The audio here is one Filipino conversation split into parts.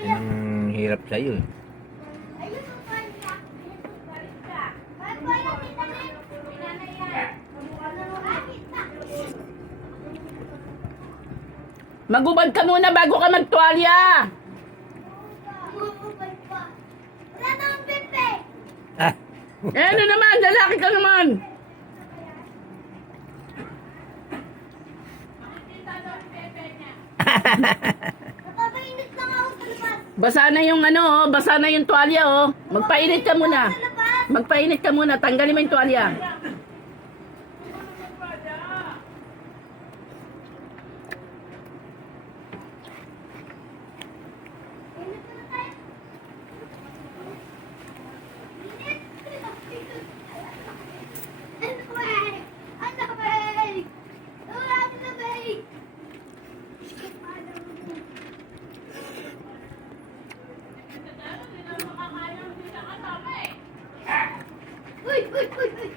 Yan ang hirap sa'yo eh. Magubad ka muna bago ka magtuwalya. Wala nang pepe. Ah! Eh ano naman, lalaki ka naman. Nakapainit lang ako sa labas. Basa na yung ano, oh, basa na yung tuwalya oh. Magpainit ka muna. Sa labas. Magpainit ka muna, tanggalin mo yung tuwalya. Init na tayo. Init. Ano ba? Ano ba? Wala na ba? Uy, uy, uy, uy.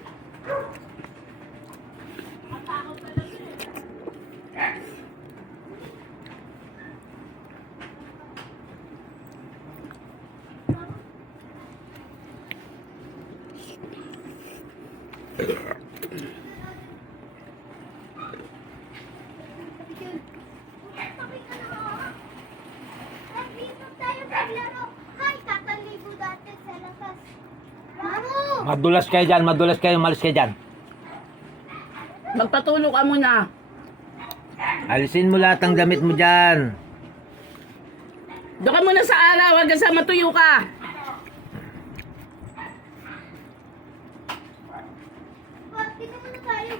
Tabi ka na ako. Dito tayo maglaro. Hay, tataligo dati sa labas. Mamo! Madulas kayo dyan, madulas kayo, malis kayo dyan. Magpatulog ka muna. Alisin mo lahat ng damit mo dyan. Doon ka muna sa araw, hanggang sa matuyo ka. Dito muna tayo.